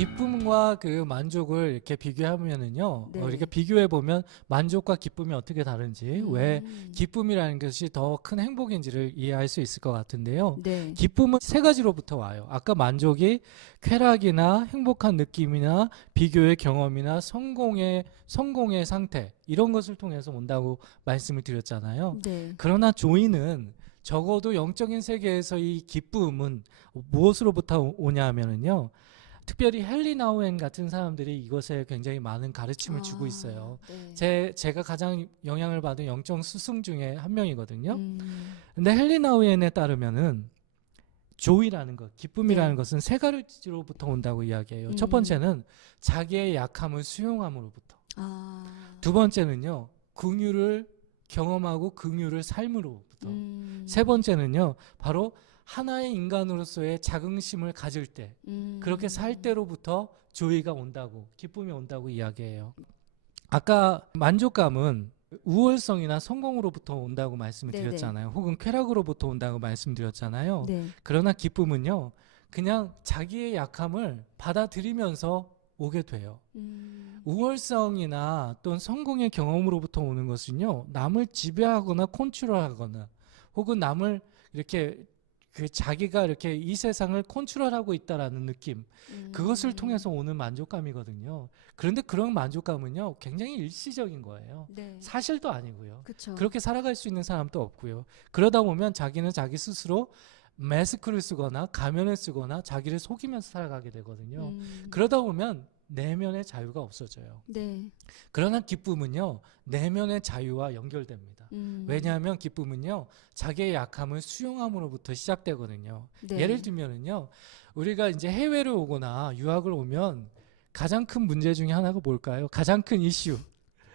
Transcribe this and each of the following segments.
기쁨과 그 만족을 이렇게 비교하면은요, 네. 이렇게 비교해 보면 만족과 기쁨이 어떻게 다른지, 왜 음. 기쁨이라는 것이 더 큰 행복인지를 이해할 수 있을 것 같은데요. 네. 기쁨은 세 가지로부터 와요. 아까 만족이 쾌락이나 행복한 느낌이나 비교의 경험이나 성공의 상태, 이런 것을 통해서 온다고 말씀을 드렸잖아요. 네. 그러나 조이는 적어도 영적인 세계에서 이 기쁨은 무엇으로부터 오냐 하면은요, 특별히 헨리 나우엔 같은 사람들이 이것에 굉장히 많은 가르침을 주고 있어요. 네. 제가 가장 영향을 받은 영적 스승 중에 한 명이거든요. 음. 근데 헨리 나우엔에 따르면은 조이라는 것, 기쁨이라는 네. 것은 세 가지로부터 온다고 이야기해요. 첫 음. 번째는 자기의 약함을 수용함으로부터. 아. 두 번째는요, 긍휼을 경험하고 긍휼을 삶으로부터. 세 번째는요, 바로 하나의 인간으로서의 자긍심을 가질 때, 그렇게 살 때로부터 조이가 온다고, 기쁨이 온다고 이야기해요. 아까 만족감은 우월성이나 성공으로부터 온다고 말씀을 네네. 드렸잖아요. 혹은 쾌락으로부터 온다고 말씀드렸잖아요. 네. 그러나 기쁨은요, 그냥 자기의 약함을 받아들이면서 오게 돼요. 우월성이나 또는 성공의 경험으로부터 오는 것은요, 남을 지배하거나 컨트롤하거나 혹은 남을 이렇게 자기가 이렇게 이 세상을 컨트롤하고 있다라는 느낌, 그것을 통해서 오는 만족감이거든요. 그런데 그런 만족감은요, 굉장히 일시적인 거예요. 네. 사실도 아니고요. 그쵸. 그렇게 살아갈 수 있는 사람도 없고요. 그러다 보면 자기는 자기 스스로 마스크를 쓰거나 가면을 쓰거나 자기를 속이면서 살아가게 되거든요. 그러다 보면 내면의 자유가 없어져요. 네. 그러나 기쁨은요, 내면의 자유와 연결됩니다. 왜냐하면 기쁨은요, 자기의 약함을 수용함으로부터 시작되거든요. 네. 예를 들면은요, 우리가 이제 해외를 오거나 유학을 오면 가장 큰 문제 중에 하나가 뭘까요? 가장 큰 이슈.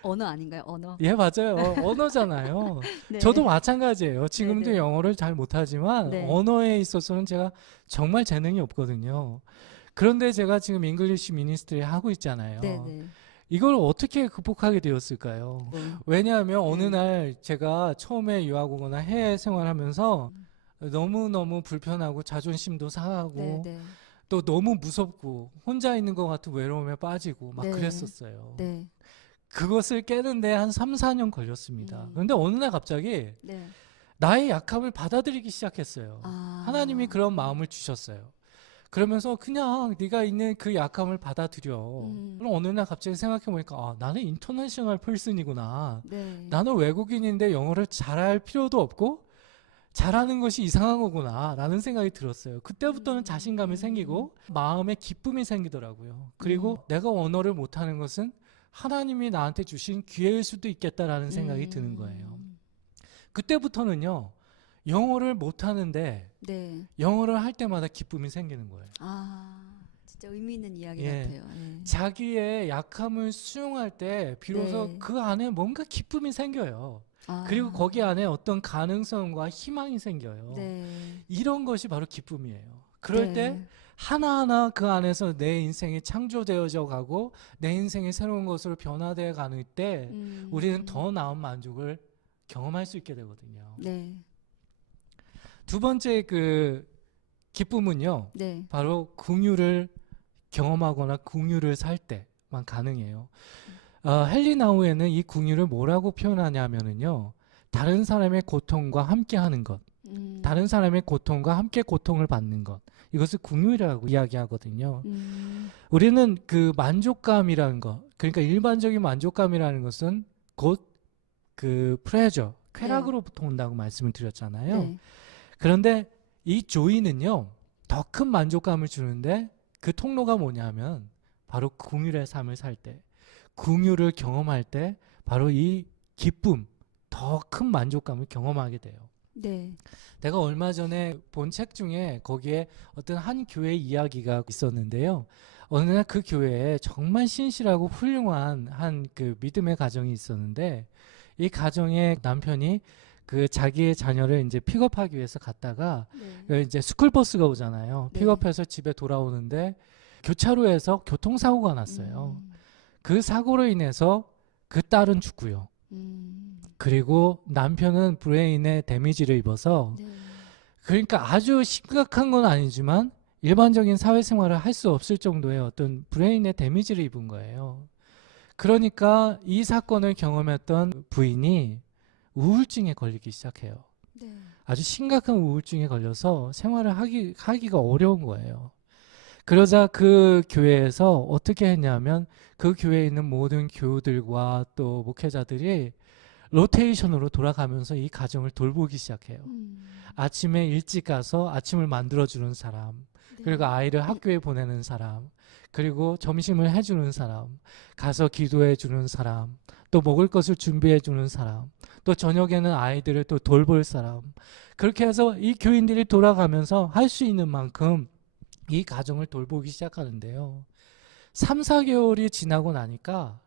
언어 아닌가요? 언어. 예, 맞아요. 언어잖아요. 네. 저도 마찬가지예요. 지금도 네네. 영어를 잘 못하지만 네. 언어에 있어서는 제가 정말 재능이 없거든요. 그런데 제가 지금 잉글리시 미니스트리 하고 있잖아요. 네네. 이걸 어떻게 극복하게 되었을까요? 왜냐하면 어느 네. 날 제가 처음에 유학 오거나 해외 생활하면서 너무너무 불편하고 자존심도 상하고 네네. 또 너무 무섭고 혼자 있는 것 같은 외로움에 빠지고 막 네. 그랬었어요. 네. 그것을 깨는데 한 3, 4년 걸렸습니다. 그런데 어느 날 갑자기 네. 나의 약함을 받아들이기 시작했어요. 아. 하나님이 그런 마음을 주셨어요. 그러면서 그냥 네가 있는 그 약함을 받아들여. 그럼 어느 날 갑자기 생각해보니까, 아, 나는 인터내셔널 펄슨이구나. 네. 나는 외국인인데 영어를 잘할 필요도 없고 잘하는 것이 이상한 거구나 라는 생각이 들었어요. 그때부터는 자신감이 생기고 마음에 기쁨이 생기더라고요. 그리고 내가 언어를 못하는 것은 하나님이 나한테 주신 기회일 수도 있겠다라는 생각이 드는 거예요. 그때부터는요, 영어를 못하는데 네. 영어를 할 때마다 기쁨이 생기는 거예요. 아, 진짜 의미 있는 이야기 예. 같아요. 네. 자기의 약함을 수용할 때 비로소 네. 그 안에 뭔가 기쁨이 생겨요. 아. 그리고 거기 안에 어떤 가능성과 희망이 생겨요. 네. 이런 것이 바로 기쁨이에요. 그럴 네. 때 하나하나 그 안에서 내 인생이 창조되어져 가고 내 인생이 새로운 것으로 변화되어 가는 때 우리는 더 나은 만족을 경험할 수 있게 되거든요. 네. 두 번째 그 기쁨은요, 네. 바로 긍휼을 경험하거나 긍휼을 살 때만 가능해요. 헨리 나우에는 이 긍휼을 뭐라고 표현하냐면은요, 다른 사람의 고통과 함께하는 것, 다른 사람의 고통과 함께 고통을 받는 것, 이것을 긍휼이라고 이야기하거든요. 우리는 그 만족감이라는 것, 그러니까 일반적인 만족감이라는 것은 곧 그 프레저, 쾌락으로부터 온다고 말씀을 드렸잖아요. 네. 그런데 이 조이는요, 더 큰 만족감을 주는데 그 통로가 뭐냐면 바로 긍휼의 삶을 살 때, 긍휼을 경험할 때 바로 이 기쁨, 더 큰 만족감을 경험하게 돼요. 네. 내가 얼마 전에 본 책 중에 거기에 어떤 한 교회 이야기가 있었는데요. 어느 날 그 교회에 정말 신실하고 훌륭한 한 그 믿음의 가정이 있었는데, 이 가정의 남편이 그 자기의 자녀를 이제 픽업하기 위해서 갔다가 네. 이제 스쿨버스가 오잖아요. 네. 픽업해서 집에 돌아오는데 교차로에서 교통사고가 났어요. 그 사고로 인해서 그 딸은 죽고요. 그리고 남편은 브레인에 데미지를 입어서, 네. 그러니까 아주 심각한 건 아니지만 일반적인 사회생활을 할 수 없을 정도의 어떤 브레인의 데미지를 입은 거예요. 그러니까 이 사건을 경험했던 부인이 우울증에 걸리기 시작해요. 네. 아주 심각한 우울증에 걸려서 생활을 하기가 어려운 거예요. 그러자 그 교회에서 어떻게 했냐면 그 교회에 있는 모든 교우들과 또 목회자들이 로테이션으로 돌아가면서 이 가정을 돌보기 시작해요. 아침에 일찍 가서 아침을 만들어주는 사람, 네. 그리고 아이를 학교에 보내는 사람, 그리고 점심을 해주는 사람, 가서 기도해주는 사람, 또 먹을 것을 준비해주는 사람, 또 저녁에는 아이들을 또 돌볼 사람. 그렇게 해서 이 교인들이 돌아가면서 할 수 있는 만큼 이 가정을 돌보기 시작하는데요. 3, 4개월이 지나고 나니까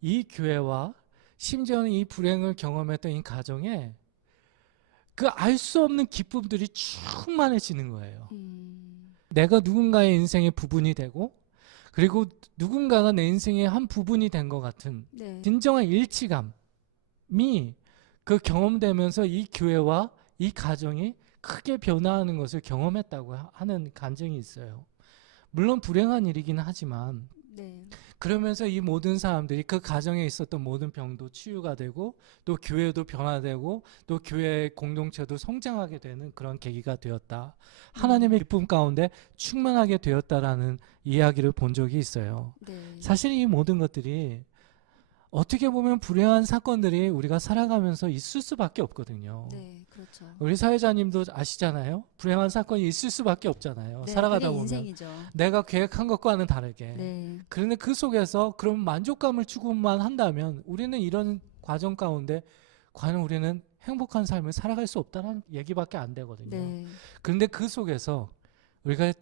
이 교회와 심지어는 이 불행을 경험했던 이 가정에 그 알 수 없는 기쁨들이 충만해지는 거예요. 내가 누군가의 인생의 부분이 되고 그리고 누군가가 내 인생의 한 부분이 된 것 같은 네. 진정한 일치감이 그 경험되면서 이 교회와 이 가정이 크게 변화하는 것을 경험했다고 하는 간증이 있어요. 물론 불행한 일이긴 하지만 네. 그러면서 이 모든 사람들이 그 가정에 있었던 모든 병도 치유가 되고 또 교회도 변화되고 또 교회의 공동체도 성장하게 되는 그런 계기가 되었다. 하나님의 기쁨 가운데 충만하게 되었다라는 이야기를 본 적이 있어요. 네. 사실 이 모든 것들이 어떻게 보면 불행한 사건들이 우리가 살아가면서 있을 수밖에 없거든요. 네, 그렇죠. 우리 사회자님도 아시잖아요. 불행한 사건이 있을 수밖에 없잖아요. 네, 살아가다 그게 보면 인생이죠. 내가 계획한 것과는 다르게. 네. 그런데 그 속에서 그런 만족감을 추구만 한다면 우리는 이런 과정 가운데 과연 우리는 행복한 삶을 살아갈 수 없다는 얘기밖에 안 되거든요. 네. 그런데 그 속에서 우리가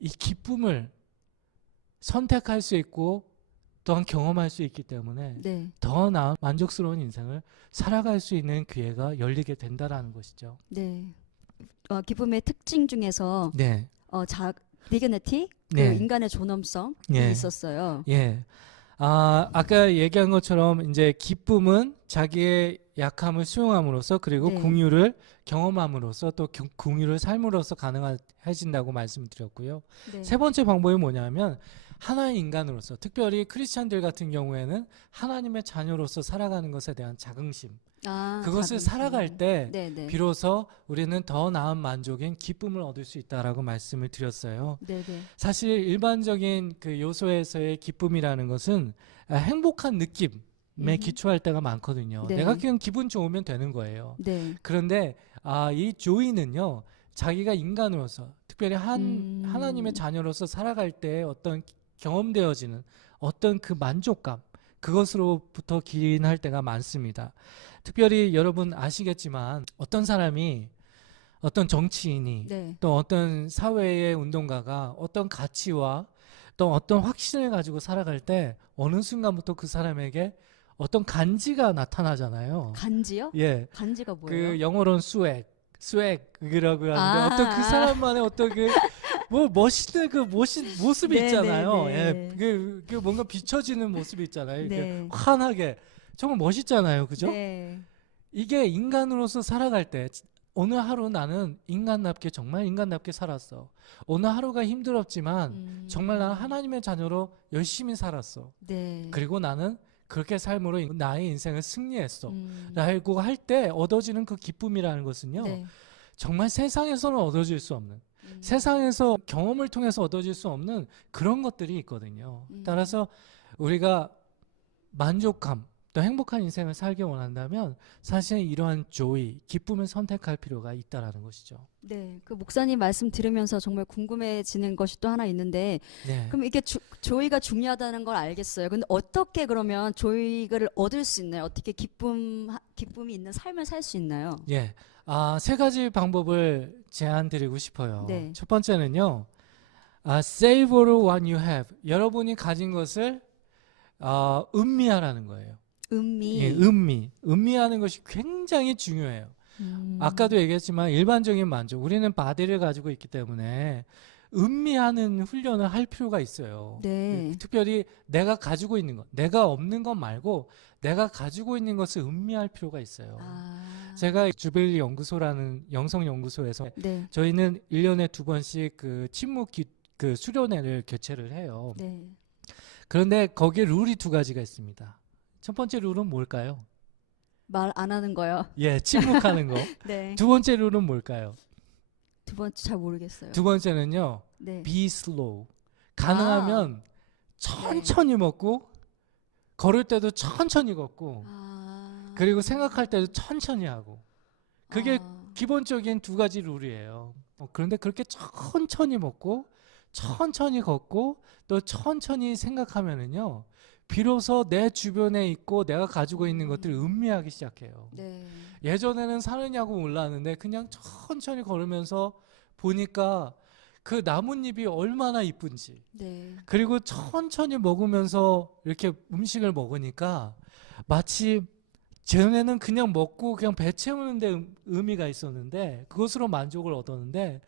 이 기쁨을 선택할 수 있고 또한 경험할 수 있기 때문에 네. 더 나은 만족스러운 인생을 살아갈 수 있는 기회가 열리게 된다라는 것이죠. 네. 기쁨의 특징 중에서 네. 디그니티, 그 네. 인간의 존엄성이 예. 있었어요. 예. 아까 얘기한 것처럼 이제 기쁨은 자기의 약함을 수용함으로써 그리고 네. 긍휼을 경험함으로써 또 긍휼을 삶으로써 가능해진다고 말씀드렸고요. 네. 세 번째 방법이 뭐냐면 하나의 인간으로서 특별히 크리스찬들 같은 경우에는 하나님의 자녀로서 살아가는 것에 대한 자긍심 그것을 자긍심. 살아갈 때 네, 네. 비로소 우리는 더 나은 만족인 기쁨을 얻을 수 있다라고 말씀을 드렸어요. 네, 네. 사실 일반적인 그 요소에서의 기쁨이라는 것은 행복한 느낌에 기초할 때가 많거든요. 네. 내가 그냥 기분 좋으면 되는 거예요. 네. 그런데 이 조이는요, 자기가 인간으로서 특별히 하나님의 자녀로서 살아갈 때 어떤 경험되어지는 어떤 그 만족감 그것으로부터 기인할 때가 많습니다. 특별히 여러분 아시겠지만 어떤 사람이 어떤 정치인이 네. 또 어떤 사회의 운동가가 어떤 가치와 또 어떤 확신을 가지고 살아갈 때 어느 순간부터 그 사람에게 어떤 간지가 나타나잖아요. 간지요? 예, 간지가 뭐예요? 그 영어로는 스웩이라고 하는데 어떤 그 사람만의 어떤 그 뭐 멋있는 그 모습이 네, 있잖아요. 네, 예, 네. 그 뭔가 비춰지는 모습이 있잖아요. 이게 네. 환하게 정말 멋있잖아요, 그죠? 네. 이게 인간으로서 살아갈 때 어느 하루 나는 인간답게 정말 인간답게 살았어. 어느 하루가 힘들었지만 정말 나는 하나님의 자녀로 열심히 살았어. 네. 그리고 나는 그렇게 삶으로 나의 인생을 승리했어. 음. 라고 할 때 얻어지는 그 기쁨이라는 것은요. 네. 정말 세상에서는 얻어질 수 없는 세상에서 경험을 통해서 얻어질 수 없는 그런 것들이 있거든요. 따라서 우리가 만족감 또 행복한 인생을 살기 원한다면 사실 이러한 조이, 기쁨을 선택할 필요가 있다라는 것이죠. 네, 그 목사님 말씀 들으면서 정말 궁금해지는 것이 또 하나 있는데, 네. 그럼 이게 조이가 중요하다는 걸 알겠어요. 근데 어떻게 그러면 조이를 얻을 수 있나요? 어떻게 기쁨이 있는 삶을 살 수 있나요? 예. 세 가지 방법을 제안드리고 싶어요. 네. 첫 번째는요. savor what you have. 여러분이 가진 것을 음미하라는 거예요. 음미. 예, 음미하는 것이 굉장히 중요해요. 아까도 얘기했지만 일반적인 만족, 우리는 바디를 가지고 있기 때문에 음미하는 훈련을 할 필요가 있어요. 네. 특별히 내가 가지고 있는 것, 내가 없는 것 말고 내가 가지고 있는 것을 음미할 필요가 있어요. 제가 주벨리 연구소라는 영성 연구소에서 네. 저희는 1년에 2번씩 그 침묵 그 수련회를 개최를 해요. 네. 그런데 거기에 룰이 2가지가 있습니다. 첫 번째 룰은 뭘까요? 말 안 하는 거요. 예, 침묵하는 거. 네. 2번째 룰은 뭘까요? 2번째 잘 모르겠어요. 2번째는요. 네. be slow. 가능하면 네. 천천히 먹고 걸을 때도 천천히 걷고 그리고 생각할 때도 천천히 하고 그게 기본적인 2가지 룰이에요. 그런데 그렇게 천천히 먹고 천천히 걷고 또 천천히 생각하면은요. 비로소 내 주변에 있고 내가 가지고 있는 것들을 음미하기 시작해요. 네. 예전에는 사느냐고 몰랐는데 그냥 천천히 걸으면서 보니까 그 나뭇잎이 얼마나 이쁜지 네. 그리고 천천히 먹으면서 이렇게 음식을 먹으니까 마치 전에는 그냥 먹고 그냥 배 채우는 데 의미가 있었는데 그것으로 만족을 얻었는데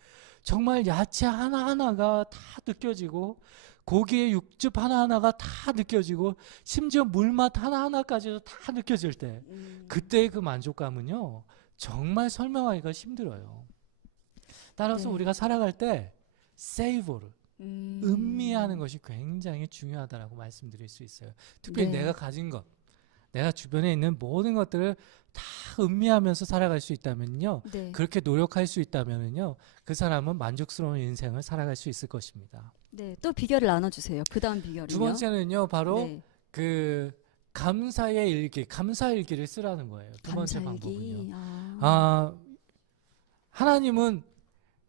정말 야채 하나하나가 다 느껴지고 고기의 육즙 하나하나가 다 느껴지고 심지어 물맛 하나하나까지도 다 느껴질 때 그때의 그 만족감은요 정말 설명하기가 힘들어요. 따라서 네. 우리가 살아갈 때 세이버를 음미하는 것이 굉장히 중요하다라고 말씀드릴 수 있어요. 특별히 네. 내가 가진 것, 내가 주변에 있는 모든 것들을 다 음미하면서 살아갈 수 있다면요. 네. 그렇게 노력할 수 있다면요. 그 사람은 만족스러운 인생을 살아갈 수 있을 것입니다. 네. 또 비결을 나눠주세요. 그 다음 비결은요? 2번째는요. 바로 네. 그 감사의 일기, 감사 일기를 쓰라는 거예요. 2번째 방법은요. 하나님은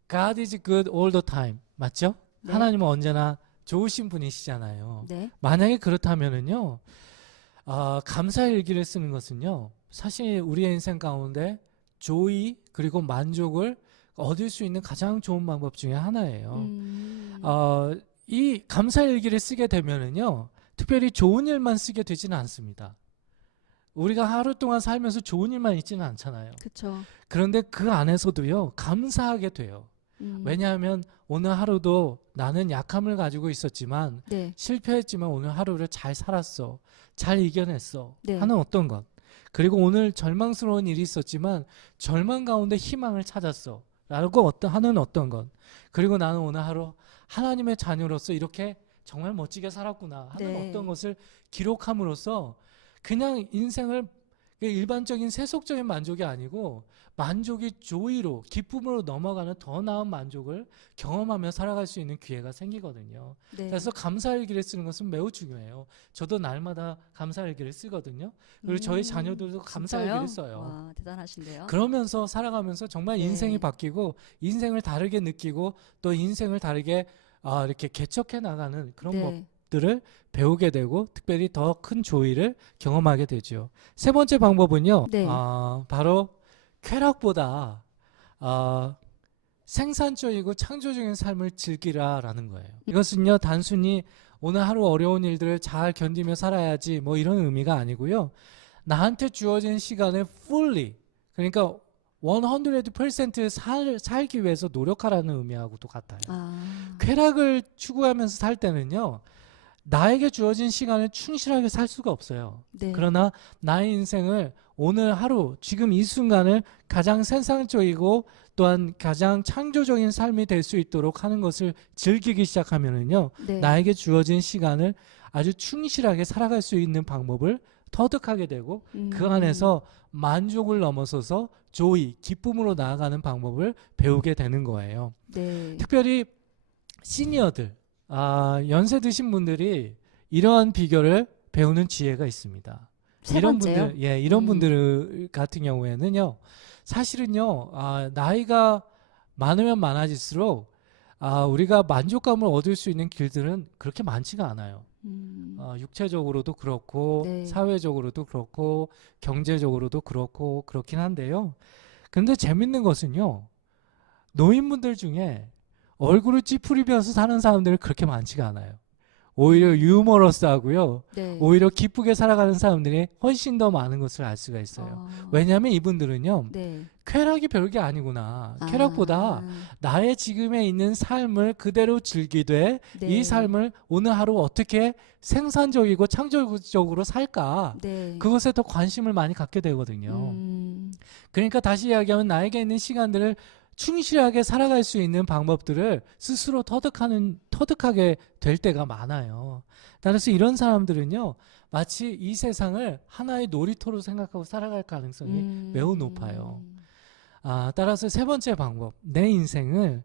God is good all the time. 맞죠? 네. 하나님은 언제나 좋으신 분이시잖아요. 네. 만약에 그렇다면은요. 감사 일기를 쓰는 것은요. 사실 우리의 인생 가운데 조의 그리고 만족을 얻을 수 있는 가장 좋은 방법 중에 하나예요. 이 감사 일기를 쓰게 되면은요. 특별히 좋은 일만 쓰게 되지는 않습니다. 우리가 하루 동안 살면서 좋은 일만 있지는 않잖아요. 그렇죠. 그런데 그 안에서도요. 감사하게 돼요. 왜냐하면 오늘 하루도 나는 약함을 가지고 있었지만 네. 실패했지만 오늘 하루를 잘 살았어. 잘 이겨냈어. 네. 하는 어떤 것. 그리고 오늘 절망스러운 일이 있었지만 절망 가운데 희망을 찾았어. 라고 하는 어떤 것. 그리고 나는 오늘 하루 하나님의 자녀로서 이렇게 정말 멋지게 살았구나 하는 네. 어떤 것을 기록함으로써 그냥 인생을 일반적인 세속적인 만족이 아니고 만족이 조의로 기쁨으로 넘어가는 더 나은 만족을 경험하며 살아갈 수 있는 기회가 생기거든요. 네. 그래서 감사일기를 쓰는 것은 매우 중요해요. 저도 날마다 감사일기를 쓰거든요. 그리고 저희 자녀들도 감사일기를 써요. 와, 대단하신데요. 그러면서 살아가면서 정말 네. 인생이 바뀌고 인생을 다르게 느끼고 또 인생을 다르게 이렇게 개척해 나가는 그런 네. 것들을 배우게 되고 특별히 더 큰 조의를 경험하게 되죠. 3번째 방법은요. 네. 바로 쾌락보다 생산적이고 창조적인 삶을 즐기라라는 거예요. 이것은요. 단순히 오늘 하루 어려운 일들을 잘 견디며 살아야지 뭐 이런 의미가 아니고요. 나한테 주어진 시간을 fully 그러니까 100% 살기 위해서 노력하라는 의미하고도 같아요. 쾌락을 추구하면서 살 때는요. 나에게 주어진 시간을 충실하게 살 수가 없어요. 네. 그러나 나의 인생을 오늘 하루 지금 이 순간을 가장 생산적이고 또한 가장 창조적인 삶이 될 수 있도록 하는 것을 즐기기 시작하면은요. 네. 나에게 주어진 시간을 아주 충실하게 살아갈 수 있는 방법을 터득하게 되고 그 안에서 만족을 넘어서서 조의, 기쁨으로 나아가는 방법을 배우게 되는 거예요. 네. 특별히 시니어들, 연세 드신 분들이 이러한 비결을 배우는 지혜가 있습니다. 이런 번째요? 분들, 이런 분들 같은 경우에는요, 사실은요, 나이가 많으면 많아질수록 우리가 만족감을 얻을 수 있는 길들은 그렇게 많지가 않아요. 육체적으로도 그렇고 네. 사회적으로도 그렇고 경제적으로도 그렇고 그렇긴 한데요. 근데 재밌는 것은요. 노인분들 중에 얼굴을 찌푸리면서 사는 사람들은 그렇게 많지가 않아요. 오히려 유머러스하고요. 네. 오히려 기쁘게 살아가는 사람들이 훨씬 더 많은 것을 알 수가 있어요. 왜냐하면 이분들은요. 네. 쾌락이 별게 아니구나. 쾌락보다 나의 지금에 있는 삶을 그대로 즐기되 네. 이 삶을 오늘 하루 어떻게 생산적이고 창조적으로 살까 네. 그것에 더 관심을 많이 갖게 되거든요. 그러니까 다시 이야기하면 나에게 있는 시간들을 충실하게 살아갈 수 있는 방법들을 스스로 터득하게 될 때가 많아요. 따라서 이런 사람들은요, 마치 이 세상을 하나의 놀이터로 생각하고 살아갈 가능성이 매우 높아요. 따라서 세 번째 방법, 내 인생을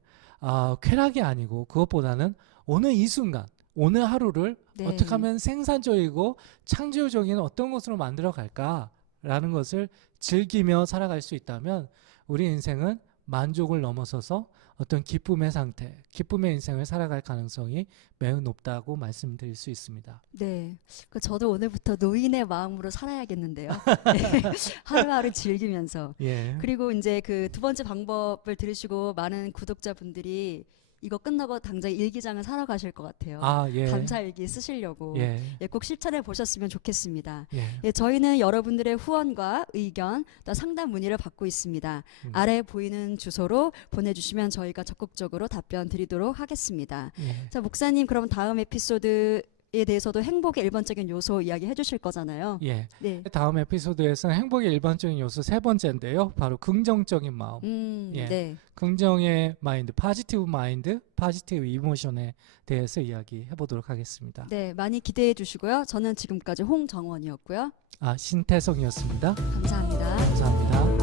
쾌락이 아니고 그것보다는 오늘 이 순간, 오늘 하루를 네. 어떻게 하면 생산적이고 창조적인 어떤 것으로 만들어 갈까라는 것을 즐기며 살아갈 수 있다면 우리 인생은 만족을 넘어서서 어떤 기쁨의 상태, 기쁨의 인생을 살아갈 가능성이 매우 높다고 말씀드릴 수 있습니다. 네. 그 저도 오늘부터 노인의 마음으로 살아야겠는데요. 네. 하루하루 즐기면서. 예. 그리고 이제 그 두 번째 방법을 들으시고 많은 구독자분들이 이거 끝나고 당장 일기장을 사러 가실 것 같아요. 예. 감사일기 쓰시려고. 예. 예, 꼭 실천해 보셨으면 좋겠습니다. 예. 예, 저희는 여러분들의 후원과 의견, 또 상담 문의를 받고 있습니다. 아래 보이는 주소로 보내주시면 저희가 적극적으로 답변 드리도록 하겠습니다. 예. 자, 목사님, 그럼 다음 에피소드에 대해서도 행복의 일반적인 요소 이야기 해주실 거잖아요. 예. 네. 다음 에피소드에서는 행복의 일반적인 요소 세 번째인데요. 바로 긍정적인 마음. 예. 네. 긍정의 마인드, 포지티브 마인드, 포지티브 이모션에 대해서 이야기해 보도록 하겠습니다. 네, 많이 기대해 주시고요. 저는 지금까지 홍정원이었고요. 신태성이었습니다. 감사합니다. 감사합니다.